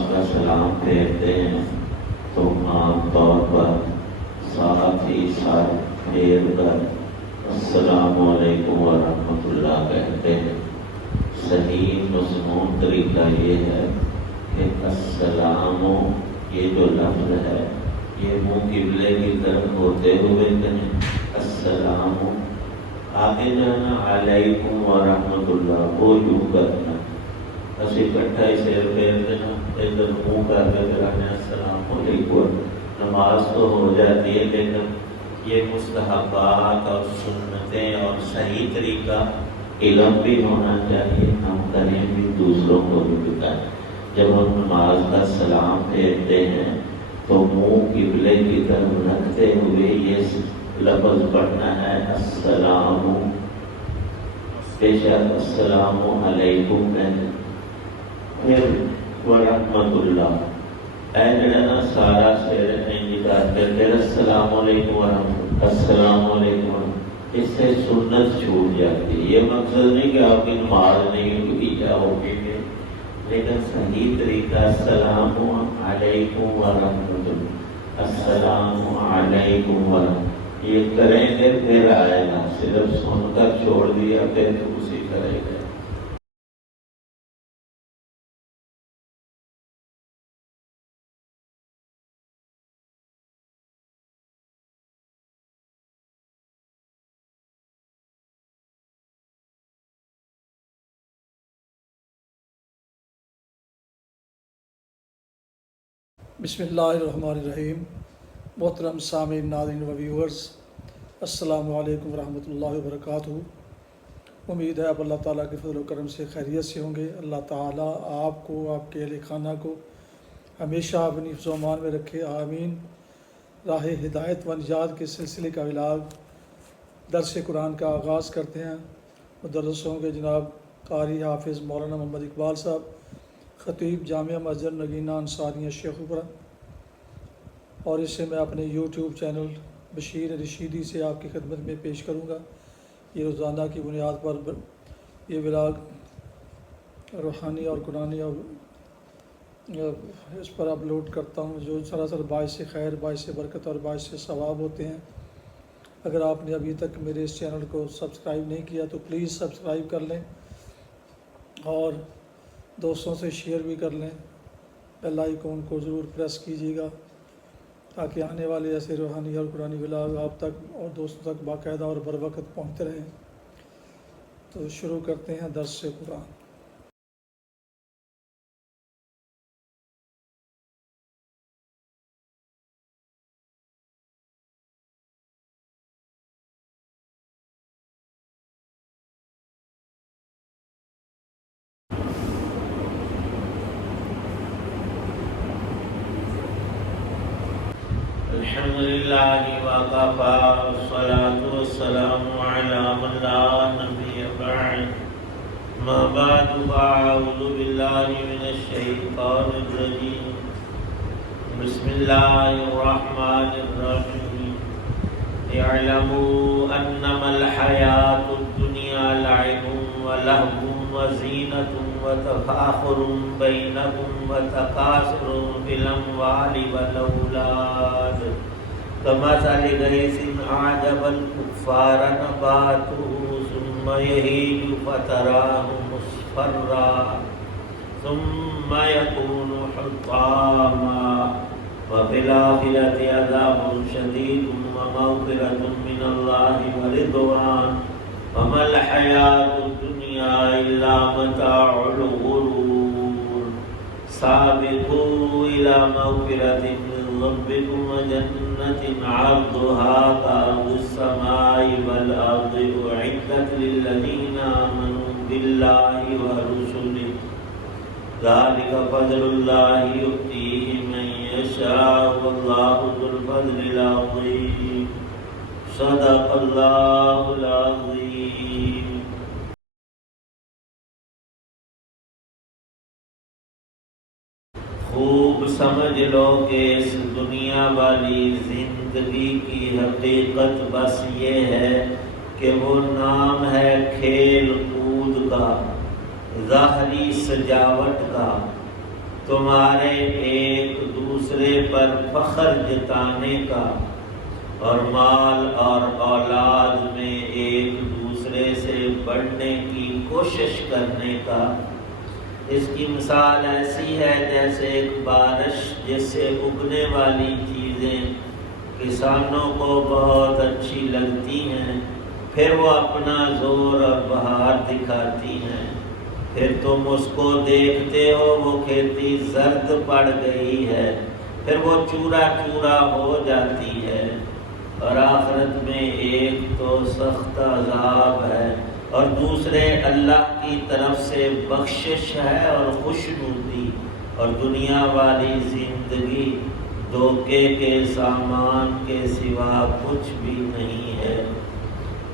نماز کا سلام پھیرتے ہیں تو عام طور پر ساتھ ہی ساتھ پھیر کر السلام علیکم ورحمۃ اللہ کہتے ہیں۔ صحیح مضمون طریقہ یہ ہے کہ السلام، یہ جو لفظ ہے یہ منہ قبلے کی طرف ہوتے ہوئے کہیں السلام، آگے جانا علیکم ورحمۃ اللہ، وہ یوں کرنا، بس اکٹھا ہی سیر پھیر دینا، ادھر منہ کر کے کرانے السلام علیکم، نماز تو ہو جاتی ہے، لیکن یہ مستحبات اور سنتیں اور صحیح طریقہ علم بھی ہونا چاہیے، ہم کریں بھی دوسروں کو بھی بتائیں۔ جب ہم نماز کا سلام پھیرتے ہیں تو منہ قبلے کی طرف رکھتے ہوئے یہ لفظ پڑھنا ہے السلام، بے شک السلام علیکم کہتے، پھر ورحمۃ اللہ، اے جڑا سارا شعر نہیں کرتے، پھر السلام علیکم ورحمۃ، السلام علیکم، اس سے سنت چھوٹ جاتی ہے۔ یہ مقصد نہیں کہ آپ کی نماز نہیں ہوئی جاؤگی، لیکن صحیح طریقہ السلام علیکم ورحمۃ اللہ، السلام علیکم ورحمۃ، یہ کریں گے پھر آئے گا، صرف سن کر چھوڑ دیا پھر تو اسی کرے گا۔ بسم اللہ الرحمن الرحیم۔ محترم سامعین، ناظرین و ویورز، السلام علیکم ورحمۃ اللہ وبرکاتہ۔ امید ہے آپ اللہ تعالیٰ کے فضل و کرم سے خیریت سے ہوں گے۔ اللہ تعالیٰ آپ کو، آپ کے اہل خانہ کو ہمیشہ اپنی حفظ و امان میں رکھے، آمین۔ راہ ہدایت و نجات کے سلسلے کا علاج درس قرآن کا آغاز کرتے ہیں۔ مدرس ہوں گے جناب قاری حافظ مولانا محمد اقبال صاحب، خطیب جامعہ مسجد نگینہ انصاریہ شیخوپورہ، اور اسے میں اپنے یوٹیوب چینل بشیر رشیدی سے آپ کی خدمت میں پیش کروں گا۔ یہ روزانہ کی بنیاد پر یہ ولاگ روحانی اور قرآنی اور اس پر اپلوڈ کرتا ہوں، جو سراسر باعث خیر، باعث برکت اور باعث ثواب ہوتے ہیں۔ اگر آپ نے ابھی تک میرے اس چینل کو سبسکرائب نہیں کیا تو پلیز سبسکرائب کر لیں اور دوستوں سے شیئر بھی کر لیں، بیل آئیکن کو ضرور پریس کیجیے گا تاکہ آنے والے ایسے روحانی اور قرآنی ولاگ آپ تک اور دوستوں تک باقاعدہ اور بر وقت پہنچتے رہیں۔ تو شروع کرتے ہیں درس قرآن۔ الحمدللہ وکفی والصلاة والسلام علی من لا نبی بعد، ما بعد فاعوذ باللہ من الشیطان الرجیم، بسم اللہ الرحمن الرحیم، اعلموا انما الحیاة الدنیا لعب ولہو وزینۃ وتفاخر بینکم وتکاثر فی الاموال والاولاد کمثل غیث اعجب الکفار نباتہ ثم یہیج فتراہ مصفرا ثم یکون حطاما وفی الآخرۃ عذاب شدید ومغفرۃ من اللہ ورضوان وما الحیاۃ الدنیا الا متاع الغرور، سابقوا الی مغفرۃ من ربکم وجنۃ عرضها كعرض السماء والارض اعدت للذین آمنوا باللہ ورسلہ، ذلک فضل اللہ یؤتیہ من یشاء واللہ ذو الفضل العظیم، صدق اللہ العظیم۔ خوب سمجھ لو کہ اس دنیا والی زندگی کی حقیقت بس یہ ہے کہ وہ نام ہے کھیل کود کا، ظاہری سجاوٹ کا۔ تمہارے ایک دوسرے پر فخر جتانے کا اور مال اور اولاد میں ایک دوسرے سے بڑھنے کی کوشش کرنے کا۔ اس کی مثال ایسی ہے جیسے ایک بارش جس سے اگنے والی چیزیں کسانوں کو بہت اچھی لگتی ہیں، پھر وہ اپنا زور اور بہار دکھاتی ہیں، پھر تم اس کو دیکھتے ہو وہ کھیتی زرد پڑ گئی ہے، پھر وہ چورا چورا ہو جاتی ہے، اور آخرت میں ایک تو سخت عذاب ہے اور دوسرے اللہ کی طرف سے بخشش ہے اور خوشنودی، اور دنیا والی زندگی دھوکے کے سامان کے سوا کچھ بھی نہیں ہے۔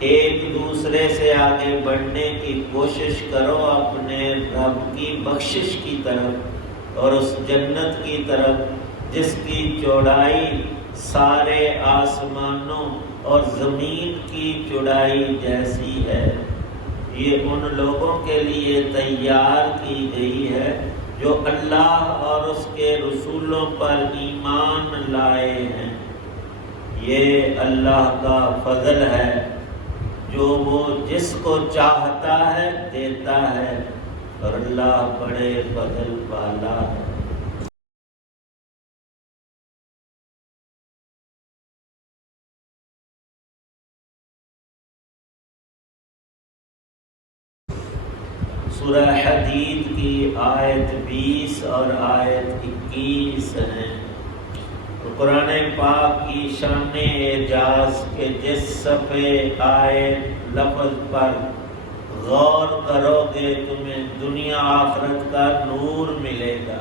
ایک دوسرے سے آگے بڑھنے کی کوشش کرو اپنے رب کی بخشش کی طرف اور اس جنت کی طرف جس کی چوڑائی سارے آسمانوں اور زمین کی چوڑائی جیسی ہے۔ یہ ان لوگوں کے لیے تیار کی گئی ہے جو اللہ اور اس کے رسولوں پر ایمان لائے ہیں۔ یہ اللہ کا فضل ہے جو وہ جس کو چاہتا ہے دیتا ہے، اور اللہ بڑے فضل والا ہے۔ سورہ حدید کی آیت 20 اور آیت 21 ہیں۔ قرآن پاک کی شان اعجاز کے جس صفحے آیت لفظ پر غور کرو گے تمہیں دنیا آخرت کا نور ملے گا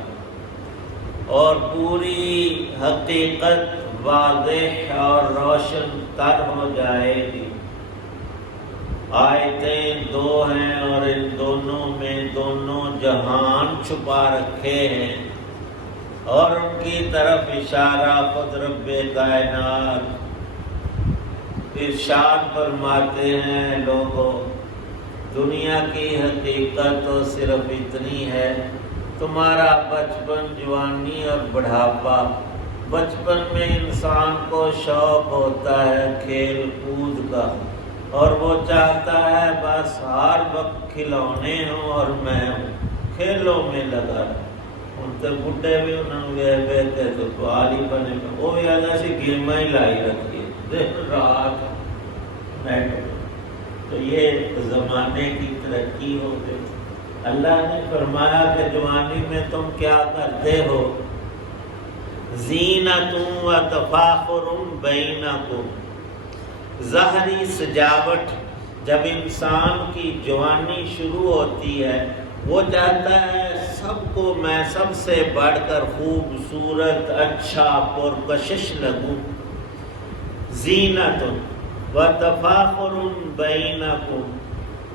اور پوری حقیقت واضح اور روشن تر ہو جائے گی۔ آیتیں دو ہیں اور ان دونوں میں دونوں جہان چھپا رکھے ہیں، اور ان کی طرف اشارہ خود رب کائنات ارشاد فرماتے ہیں، لوگوں دنیا کی حقیقت تو صرف اتنی ہے، تمہارا بچپن، جوانی اور بڑھاپا۔ بچپن میں انسان کو شوق ہوتا ہے کھیل کود کا، اور وہ چاہتا ہے بس ہر وقت کھلونے ہوں اور میں کھیلوں میں لگا رہوں۔ ان کے بڈھے بھی انہوں نے بیٹھے تو پالی بنے میں وہ بھی آگا سی گیمیں ہی لائی رکھی دن رات نیٹ۔ تو یہ زمانے کی ترقی ہو گئی۔ اللہ نے فرمایا کہ جوانی میں تم کیا کرتے ہو، زینۃ و تفاخر بینکم، ظاہری سجاوٹ۔ جب انسان کی جوانی شروع ہوتی ہے وہ چاہتا ہے سب کو میں سب سے بڑھ کر خوبصورت، اچھا، پرکشش لگوں۔ زینۃ و تفاخر بینکم،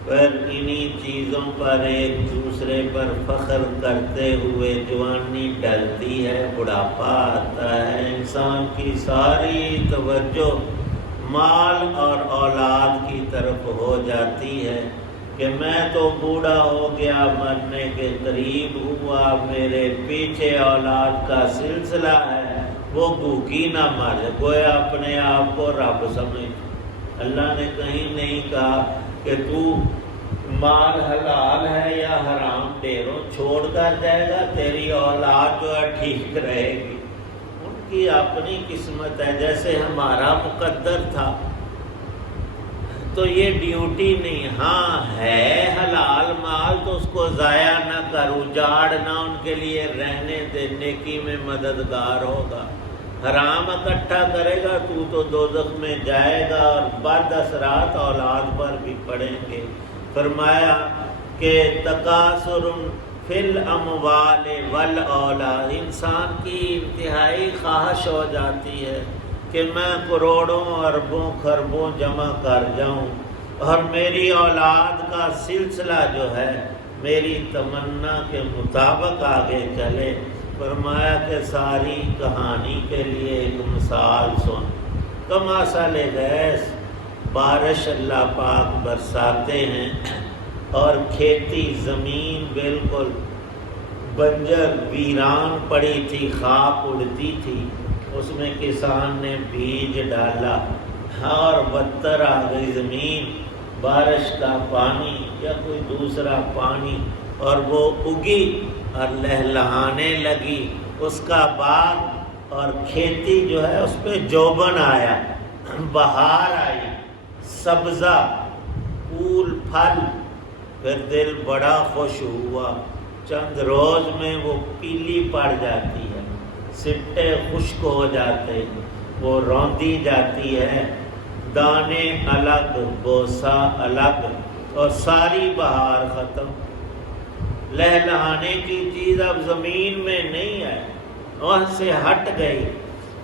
پھر انہی چیزوں پر ایک دوسرے پر فخر کرتے ہوئے جوانی ڈلتی ہے، بڑھاپا آتا ہے، انسان کی ساری توجہ مال اور اولاد کی طرف ہو جاتی ہے کہ میں تو بوڑھا ہو گیا، مرنے کے قریب ہوا، میرے پیچھے اولاد کا سلسلہ ہے، وہ بھوکی نہ مارے، گویا اپنے آپ کو رب سمجھ۔ اللہ نے کہیں نہیں کہا کہ تو مال حلال ہے یا حرام ڈیروں چھوڑ کر جائے گا، تیری اولاد جو ہے ٹھیک رہے گی۔ ان کی اپنی قسمت ہے، جیسے ہمارا مقدر تھا تو یہ ڈیوٹی نہیں۔ ہاں ہے حلال مال تو اس کو ضائع نہ کر، اجاڑ نہ، ان کے لیے رہنے دے، نیکی میں مددگار ہوگا۔ حرام اکٹھا کرے گا تو دوزخ میں جائے گا، اور بد اثرات اولاد پر بھی پڑیں گے۔ فرمایا کہ تکاثر فی الاموال والاولاد، انسان کی انتہائی خواہش ہو جاتی ہے کہ میں کروڑوں اربوں خربوں جمع کر جاؤں اور میری اولاد کا سلسلہ جو ہے میری تمنا کے مطابق آگے چلے۔ فرمایا کہ ساری کہانی کے لیے ایک مثال سن۔ کمثل غیث، بارش اللہ پاک برساتے ہیں اور کھیتی زمین بالکل بنجر ویران پڑی تھی، خاک اڑتی تھی، اس میں کسان نے بیج ڈالا اور بدتر آ گئی زمین، بارش کا پانی یا کوئی دوسرا پانی، اور وہ اگی اور لہلہانے لگی، اس کا باغ اور کھیتی جو ہے اس پہ جوبن آیا، بہار آئی، سبزہ، پھول پھل، پھر دل بڑا خوش ہوا۔ چند روز میں وہ پیلی پڑ جاتی ہے، سٹے خشک ہو جاتے ہیں، وہ روندی جاتی ہے، دانے الگ، بوسا الگ، اور ساری بہار ختم۔ لہلہانے کی چیز اب زمین میں نہیں ہے، وہاں سے ہٹ گئی۔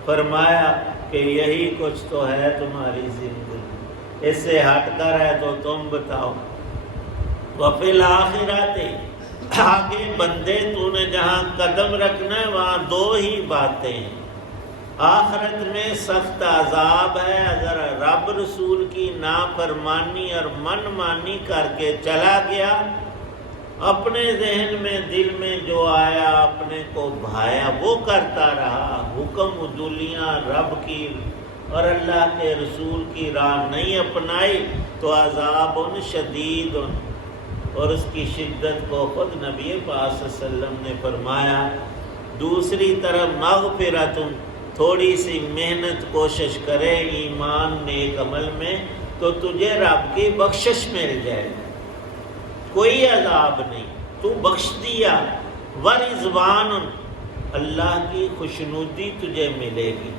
فرمایا کہ یہی کچھ تو ہے تمہاری زندگی، اس سے ہٹ کر ہے تو تم بتاؤ۔ وفی الآخرات، آگے بندے تو نے جہاں قدم رکھنا ہے وہاں دو ہی باتیں ہیں۔ آخرت میں سخت عذاب ہے اگر رب رسول کی نافرمانی اور من مانی کر کے چلا گیا، اپنے ذہن میں دل میں جو آیا اپنے کو بھایا وہ کرتا رہا، حکم عدولیاں رب کی اور اللہ کے رسول کی راہ نہیں اپنائی تو عذاب شدید، اور اس کی شدت کو خود نبی پاک صلی اللہ علیہ وسلم نے فرمایا۔ دوسری طرف مغفرت، تھوڑی سی محنت کوشش کرے ایمان نیک عمل میں تو تجھے رب کی بخشش مل جائے، کوئی عذاب نہیں، تو بخش دیا۔ ورضوان، اللہ کی خوشنودی تجھے ملے گی،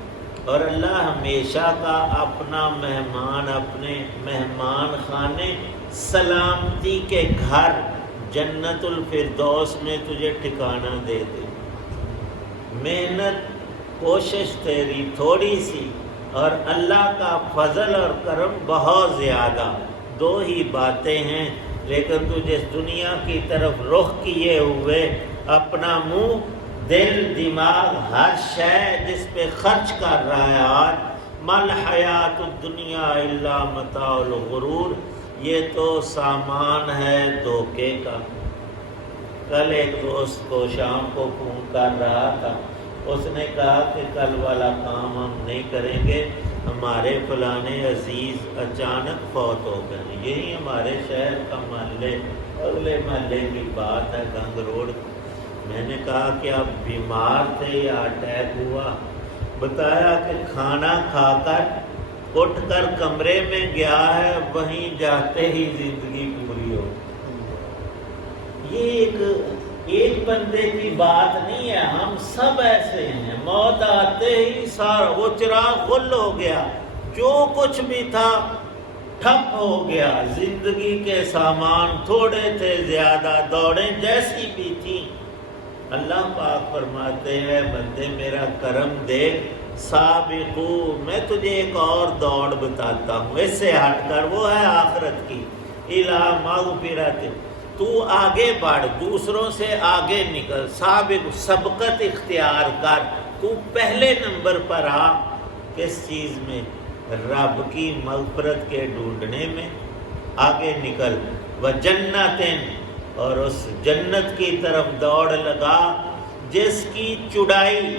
اور اللہ ہمیشہ کا اپنا مہمان، اپنے مہمان خانے سلامتی کے گھر جنت الفردوس میں تجھے ٹھکانہ دے دے۔ محنت کوشش تیری تھوڑی سی اور اللہ کا فضل اور کرم بہت زیادہ، دو ہی باتیں ہیں، لیکن تو جس دنیا کی طرف رخ کیے ہوئے اپنا منہ، دل، دماغ، ہر شے جس پہ خرچ کر رہا ہے آج، مل حیات الدنیا الا متاع الغرور، یہ تو سامان ہے دھوکے کا۔ کل ایک دوست کو شام کو فون کر رہا تھا، اس نے کہا کہ کل والا کام ہم نہیں کریں گے، ہمارے فلانے عزیز اچانک فوت ہو گئے۔ یہی ہمارے شہر کا محلے، اگلے محلے کی بات ہے، گنگ روڈ۔ میں نے کہا کہ آپ بیمار تھے یا اٹیک ہوا؟ بتایا کہ کھانا کھا کر اٹھ کر کمرے میں گیا ہے، وہیں جاتے ہی زندگی پوری ہو۔ یہ ایک بندے کی بات نہیں ہے، ہم سب ایسے ہیں، موت آتے ہی سارا وہ چراغ غل ہو گیا، جو کچھ بھی تھا ٹھپ ہو گیا، زندگی کے سامان تھوڑے تھے زیادہ، دوڑیں جیسی بھی تھیں۔ اللہ پاک فرماتے ہیں بندے میرا کرم دیکھ، سابقو، میں تجھے ایک اور دوڑ بتاتا ہوں، اس سے ہٹ کر، وہ ہے آخرت کی، الی مغفرت، تو آگے بڑھ، دوسروں سے آگے نکل، سابق، سبقت اختیار کر، تو پہلے نمبر پر آ، کس چیز میں؟ رب کی مغفرت کے ڈھونڈنے میں آگے نکل، وجنتن، اور اس جنت کی طرف دوڑ لگا جس کی چوڑائی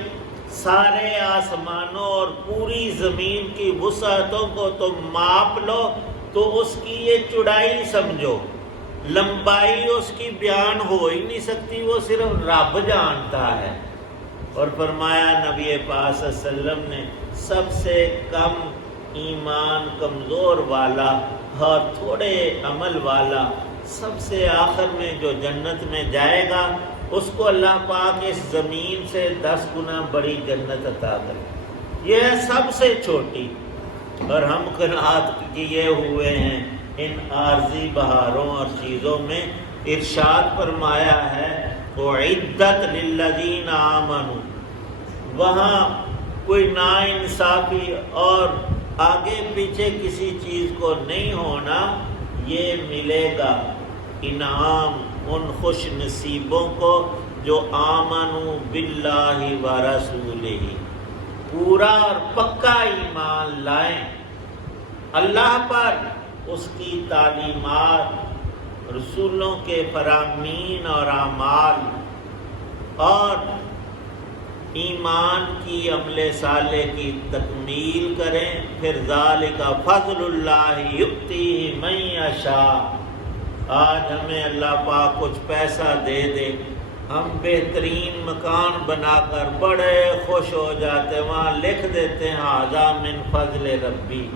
سارے آسمانوں اور پوری زمین کی وسعتوں کو تم ماپ لو تو اس کی یہ چوڑائی سمجھو، لمبائی اس کی بیان ہو ہی نہیں سکتی، وہ صرف رب جانتا ہے۔ اور فرمایا نبی پاک صلی اللہ علیہ وسلم نے، سب سے کم ایمان کمزور والا اور تھوڑے عمل والا سب سے آخر میں جو جنت میں جائے گا، اس کو اللہ پاک اس زمین سے 10 گنا بڑی جنت عطا کرے، یہ ہے سب سے چھوٹی۔ اور ہم قناعت کیے ہوئے ہیں ان عارضی بہاروں اور چیزوں میں۔ ارشاد فرمایا ہے اعدت للذین آمنوا، وہاں کوئی ناانصافی اور آگے پیچھے کسی چیز کو نہیں ہونا، یہ ملے گا انعام ان خوش نصیبوں کو جو آمنوا باللہ ورسولہ، پورا اور پکا ایمان لائیں اللہ پر، اس کی تعلیمات، رسولوں کے فرامین اور اعمال، اور ایمان کی عمل صالح کی تکمیل کریں، پھر ذالک فضل اللہ یؤتیہ من یشاء۔ آج ہمیں اللہ پاک کچھ پیسہ دے دے، ہم بہترین مکان بنا کر بڑے خوش ہو جاتے، وہاں لکھ دیتے ہیں ھذا من فضل ربی۔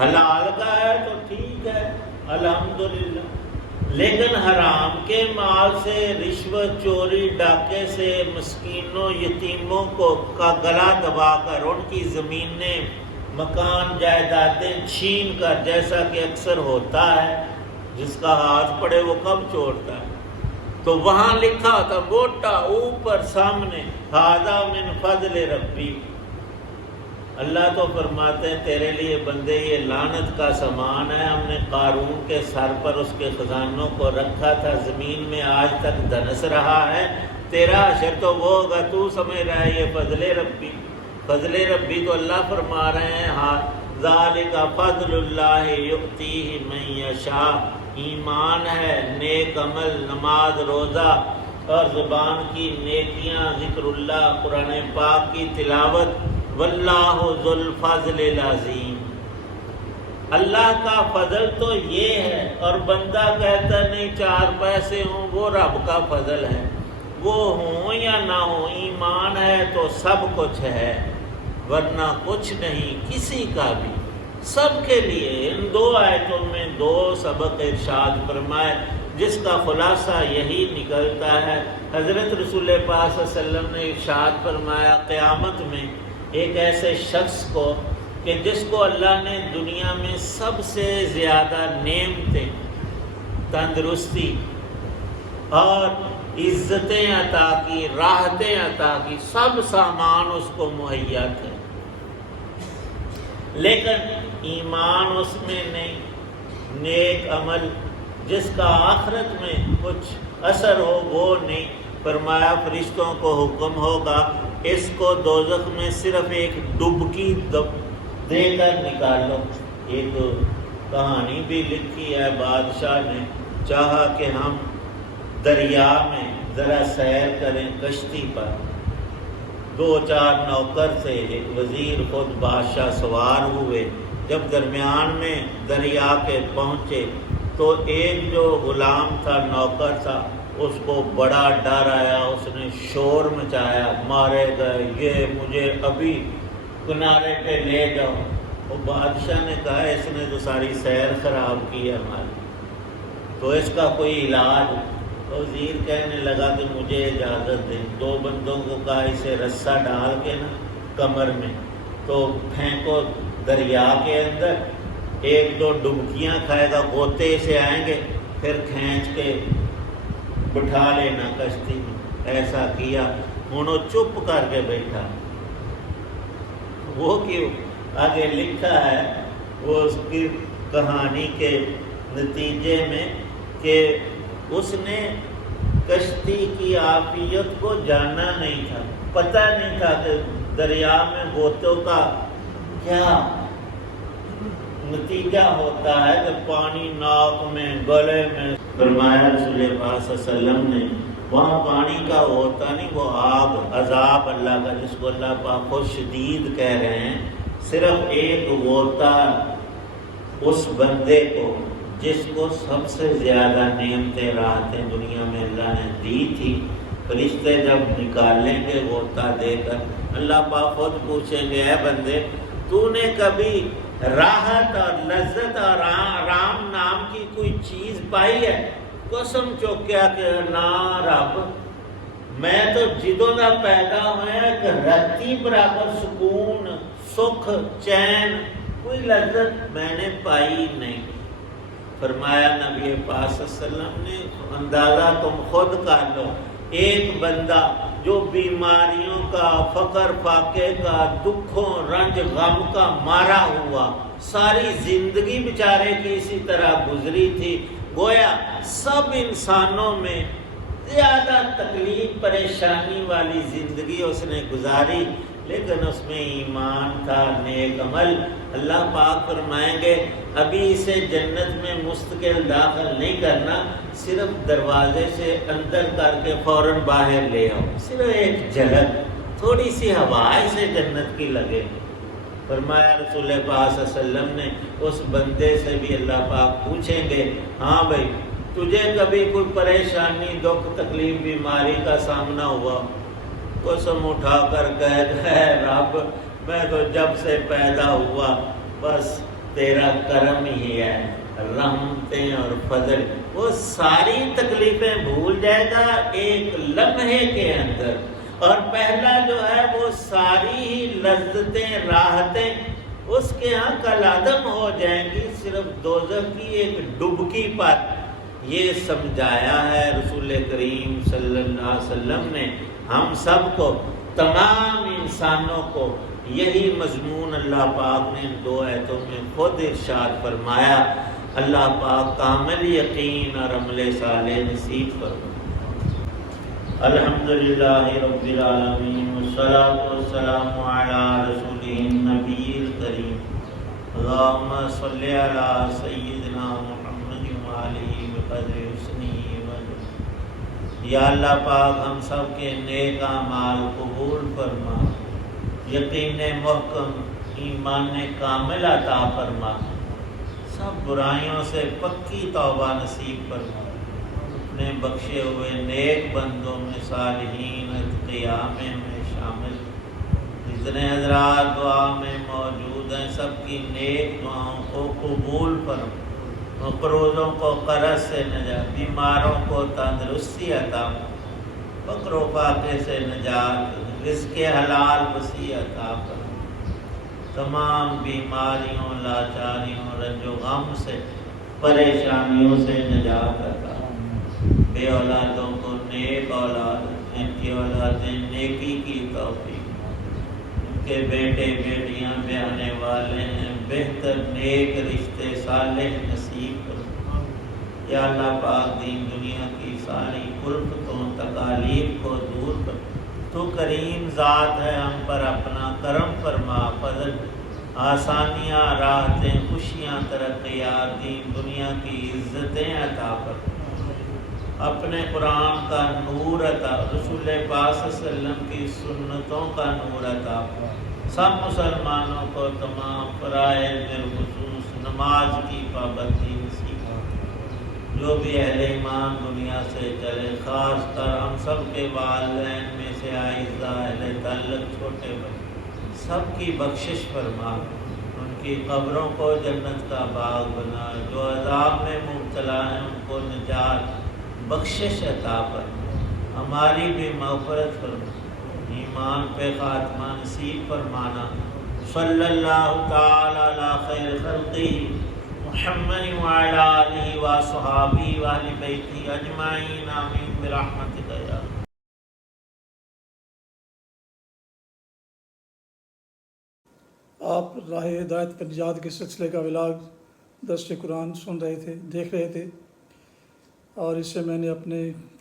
حلال کا ہے تو ٹھیک ہے الحمدللہ، لیکن حرام کے مال سے، رشوت چوری ڈاکے سے مسکینوں یتیموں کا گلا دبا کر ان کی زمینیں مکان جائیدادیں چھین کر، جیسا کہ اکثر ہوتا ہے، جس کا ہاتھ پڑے وہ کب چھوڑتا ہے، تو وہاں لکھا تھا موٹا اوپر سامنے ھذا من فضل ربی۔ اللہ تو فرماتے ہیں تیرے لیے بندے یہ لعنت کا سامان ہے، ہم نے قارون کے سر پر اس کے خزانوں کو رکھا تھا، زمین میں آج تک دنس رہا ہے، تیرا حشر تو وہ ہوگا، تو سمجھ رہا ہے یہ فضل ربی۔ فضل ربی تو اللہ فرما رہے ہیں ہاں ذالک فضل اللہ یؤتیہ من یشاء۔ ایمان ہے، نیک عمل، نماز روزہ اور زبان کی نیکیاں، ذکر اللہ، قرآن پاک کی تلاوت، واللہ ذو الفضل العظیم۔ اللہ کا فضل تو یہ ہے، اور بندہ کہتا نہیں 4 پیسے ہوں وہ رب کا فضل ہے، وہ ہوں یا نہ ہوں، ایمان ہے تو سب کچھ ہے، ورنہ کچھ نہیں کسی کا بھی۔ سب کے لیے ان 2 آیتوں میں 2 سبق ارشاد فرمائے، جس کا خلاصہ یہی نکلتا ہے۔ حضرت رسول پاک صلی اللہ علیہ وسلم نے ارشاد فرمایا قیامت میں ایک ایسے شخص کو کہ جس کو اللہ نے دنیا میں سب سے زیادہ نعمتیں، تندرستی اور عزتیں عطا کی، راحتیں عطا کی، سب سامان اس کو مہیا تھے، لیکن ایمان اس میں نہیں، نیک عمل جس کا آخرت میں کچھ اثر ہو وہ نہیں۔ فرمایا فرشتوں کو حکم ہوگا اس کو دوزخ میں صرف ایک ڈبکی دے کر نکالو۔ ایک کہانی بھی لکھی ہے، بادشاہ نے چاہا کہ ہم دریا میں ذرا سیر کریں کشتی پر، 2-4 نوکر سے ایک وزیر خود بادشاہ سوار ہوئے، جب درمیان میں دریا کے پہنچے تو ایک جو غلام تھا، نوکر تھا، اس کو بڑا ڈر آیا، اس نے شور مچایا، مارے گئے، یہ مجھے ابھی کنارے پہ لے جاؤ۔ وہ بادشاہ نے کہا اس نے تو ساری سیر خراب کی ہے ہماری، تو اس کا کوئی علاج۔ وزیر کہنے لگا کہ مجھے اجازت دیں۔ 2 بندوں کو کہا اسے رسہ ڈال کے نا کمر میں تو پھینکو دریا کے اندر، 1-2 ڈبکیاں کھائے گا، غوطے سے آئیں گے، پھر کھینچ کے بٹھا لینا کشتی میں۔ ایسا کیا، انہوں چپ کر کے بیٹھا۔ وہ کیوں؟ آگے لکھا ہے وہ اس کی کہانی کے نتیجے میں کہ اس نے کشتی کی عافیت کو جانا نہیں تھا، پتہ نہیں تھا کہ دریا میں غوطوں کا کیا نتیجہ ہوتا ہے کہ پانی ناک میں، گلے میں۔ فرمایا رسول پاک صلی اللہ علیہ وسلم نے وہاں پانی کا ہوتا نہیں، وہ آگ، عذاب اللہ کا، جس کو اللہ پاک کو شدید کہہ رہے ہیں، صرف ایک غوطہ اس بندے کو جس کو سب سے زیادہ نعمتیں، راحتیں دنیا میں اللہ نے دی تھی، فرشتے جب نکالیں گے غوطہ دے کر، اللہ پاک خود پوچھیں گے اے بندے تو نے کبھی راحت اور لذت اور آرام نام کی کوئی چیز پائی ہے؟ قسم چوکیا کہ نا رب، میں تو جدوں دا پیدا ہوا کہ رتی برابر سکون، سکھ، چین، کوئی لذت میں نے پائی نہیں۔ فرمایا نبی پاک صلی اللہ علیہ وسلم نے اندازہ تم خود کر لو، ایک بندہ جو بیماریوں کا، فقر فاقے کا، دکھوں رنج غم کا مارا ہوا، ساری زندگی بیچارے کی اسی طرح گزری تھی، گویا سب انسانوں میں زیادہ تکلیف پریشانی والی زندگی اس نے گزاری، لیکن اس میں ایمان تھا، نیک عمل۔ اللہ پاک فرمائیں گے ابھی اسے جنت میں مستقل داخل نہیں کرنا، صرف دروازے سے اندر کر کے فوراً باہر لے آؤ، صرف ایک جھلک، تھوڑی سی ہوا اسے جنت کی لگے۔ فرمایا رسول پاک صلی اللہ علیہ وسلم نے اس بندے سے بھی اللہ پاک پوچھیں گے، ہاں بھائی تجھے کبھی کوئی پریشانی، دکھ، تکلیف، بیماری کا سامنا ہوا؟ قسم اٹھا کر کہے گا رب میں تو جب سے پیدا ہوا بس تیرا کرم ہی ہے، رحمتیں اور فضل۔ وہ ساری تکلیفیں بھول جائے گا ایک لمحے کے اندر، اور پہلا جو ہے وہ ساری ہی لذتیں، راحتیں اس کے ہاں کالعدم ہو جائیں گی، صرف دوزخ کی ایک ڈبکی پر۔ یہ سمجھایا ہے رسول کریم صلی اللہ علیہ وسلم نے ہم سب کو، تمام انسانوں کو۔ یہی مضمون اللہ پاک نے ان 2 آیتوں میں خود ارشاد فرمایا۔ اللہ پاک کامل یقین اور عمل صالح نصیب فرمائے۔ الحمدللہ رب العالمین والصلاة والسلام علی رسولہ النبی الکریم، اللہم صلی علی سیدنا محمد وآلہ بقدر حسنہ وجہ۔ یا اللہ پاک ہم سب کے نیک اعمال قبول فرما، یقین محکم، ایمان کامل عطا فرما، سب برائیوں سے پکی توبہ نصیب فرما، اپنے بخشے ہوئے نیک بندوں میں، صالحین اتقیاء میں شامل۔ جتنے حضرات دعا میں موجود ہیں سب کی نیک دعاؤں کو قبول فرما، مقروضوں کو قرض سے نجات، بیماروں کو تندرستی عطا، فقر و فاقے سے نجات، رزق حلال وسیع عطا فرما، تمام بیماریوں، لاچاریوں، رنج و غم سے، پریشانیوں سے نجات عطا، بے اولادوں کو نیک اولاد، جن کی اولادیں نیکی کی توفیق، ان کے بیٹے بیٹیاں بیانے والے ہیں، بہتر نیک رشتے صالح نصیب فرما۔ یا اللہ پاک دین دنیا کی ساری الفتوں، تکالیف کو دور کر، تو کریم ذات ہے، ہم پر اپنا کرم فرما، فضل، آسانیاں، راحتیں، خوشیاں، ترقیات، دین دنیا کی عزتیں عطا فرما، اپنے قرآن کا نور عطا، رسول پاک صلی اللہ علیہ وسلم کی سنتوں کا نور عطا فرما، سب مسلمانوں کو تمام فرائض بالخصوص نماز کی پابندی نصیب فرما، جو بھی اہل ایمان دنیا سے چلے، خاص کر ہم سب کے والدین میں سے اعزاء اہل تعلق چھوٹے بڑے سب کی بخشش فرما، ان کی قبروں کو جنت کا باغ بنا، جو عذاب میں مبتلا ہیں ان کو نجات، بخشش عطا فرما، ہماری بھی مغفرت فرما، ایمان پہ خاتمہ نصیب فرمانا۔ صلی اللہ تعالی علی خیر خلقہ محمد وعلی آلہ وصحابہ واہل بیتہ اجمعین، آمین برحمتک یا آپ راہ ہدایت پر نجات کے سلسلے کا ولاگ درس قرآن سن رہے تھے، دیکھ رہے تھے، اور اس سے میں نے اپنے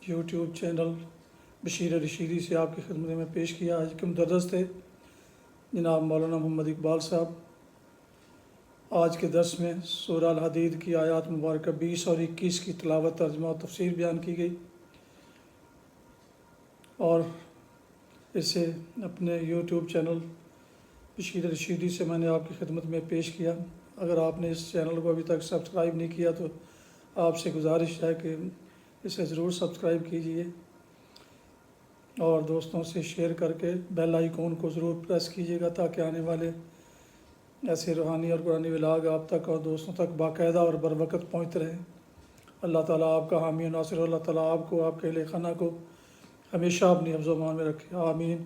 یوٹیوب چینل بشیر رشیدی سے آپ کی خدمت میں پیش کیا۔ آج کے مدرس تھے جناب مولانا محمد اقبال صاحب۔ آج کے درس میں سورہ الحدید کی آیات مبارکہ 20 اور 21 کی تلاوت، ترجمہ اور تفسیر بیان کی گئی، اور اسے اپنے یوٹیوب چینل بشیر رشیدی سے میں نے آپ کی خدمت میں پیش کیا۔ اگر آپ نے اس چینل کو ابھی تک سبسکرائب نہیں کیا تو آپ سے گزارش ہے کہ اسے ضرور سبسکرائب کیجئے، اور دوستوں سے شیئر کر کے بیل آئیکن کو ضرور پریس کیجیے گا تاکہ آنے والے ایسے روحانی اور قرآنی ولاگ آپ تک اور دوستوں تک باقاعدہ اور بر وقت پہنچتے رہیں۔ اللہ تعالیٰ آپ کا حامی و ناصر، اللہ تعالیٰ آپ کو، آپ کے اہل خانہ کو ہمیشہ اپنی حفظ و امان میں رکھے، آمین۔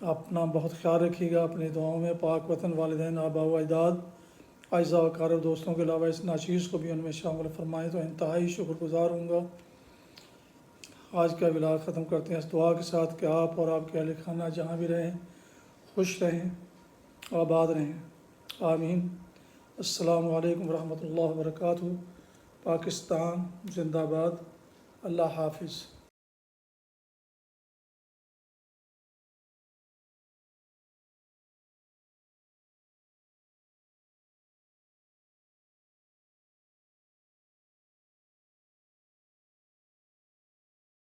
اپنا بہت خیال رکھیے گا، اپنی دعاؤں میں پاک وطن، والدین، آباء و اجداد، اعزاء و اقارب، دوستوں کے علاوہ اس ناچیز کو بھی ان میں شامل فرمائیں تو انتہائی شکر گزار ہوں گا۔ آج کا ولاگ ختم کرتے ہیں اس دعا کے ساتھ کہ آپ اور آپ کے اہل خانہ جہاں بھی رہیں خوش رہیں، آباد رہیں، آمین۔ السلام علیکم ورحمۃ اللہ وبرکاتہ۔ پاکستان زندہ باد۔ اللہ حافظ۔